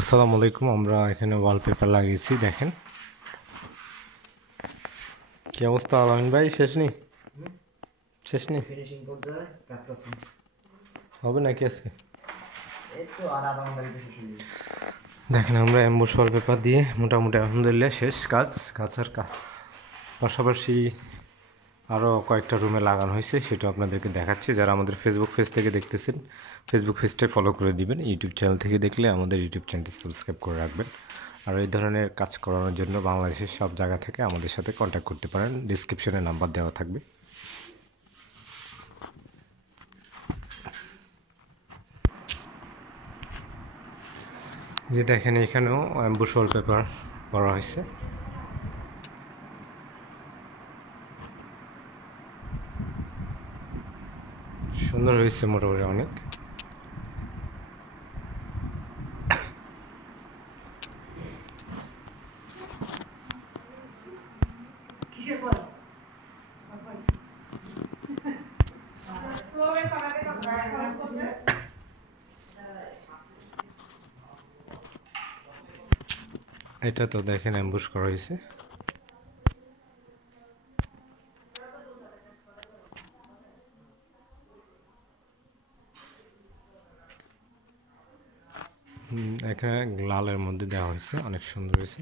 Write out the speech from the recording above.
আসসালামু আলাইকুম। আমরা এখানে ওয়ালপেপার লাগিয়েছি, দেখেন কি অবস্থা। আলামিন ভাই, শেষ নেই ফিনিশিং পর্যায়ে কাটতেছি। হবে নাকি আজকে? এই তো আর আধা ঘন্টার ভিতরে শেষ হয়ে যাবে। দেখেন আমরা এমবোস ওয়ালপেপার দিয়ে মোটামুটি আলহামদুলিল্লাহ শেষ কাজ। গাছের পাশাপাশি আরও কয়েকটা রুমে লাগানো হয়েছে, সেটা আপনাদেরকে দেখাচ্ছি। যারা আমাদের ফেসবুক পেজ থেকে দেখতেছেন, ফেসবুক পেজটা ফলো করে দিবেন। ইউটিউব চ্যানেল থেকে দেখলে আমাদের ইউটিউব চ্যানেলটি সাবস্ক্রাইব করে রাখবেন। আর এই ধরনের কাজ করানোর জন্য বাংলাদেশের সব জায়গা থেকে আমাদের সাথে কন্ট্যাক্ট করতে পারেন, ডিসক্রিপশনে নাম্বার দেওয়া থাকবে। যে দেখেন এখানেও অ্যাম্বুশ ওয়ালপেপার করা হয়েছে। সুন্দর হয়েছে মোটামুটি অনেক। কিসের ফল? এটা তো দেখেন অ্যাম্বুশ করা হয়েছে। এখানে লালের মধ্যে দেওয়া হয়েছে, অনেক সুন্দর হয়েছে।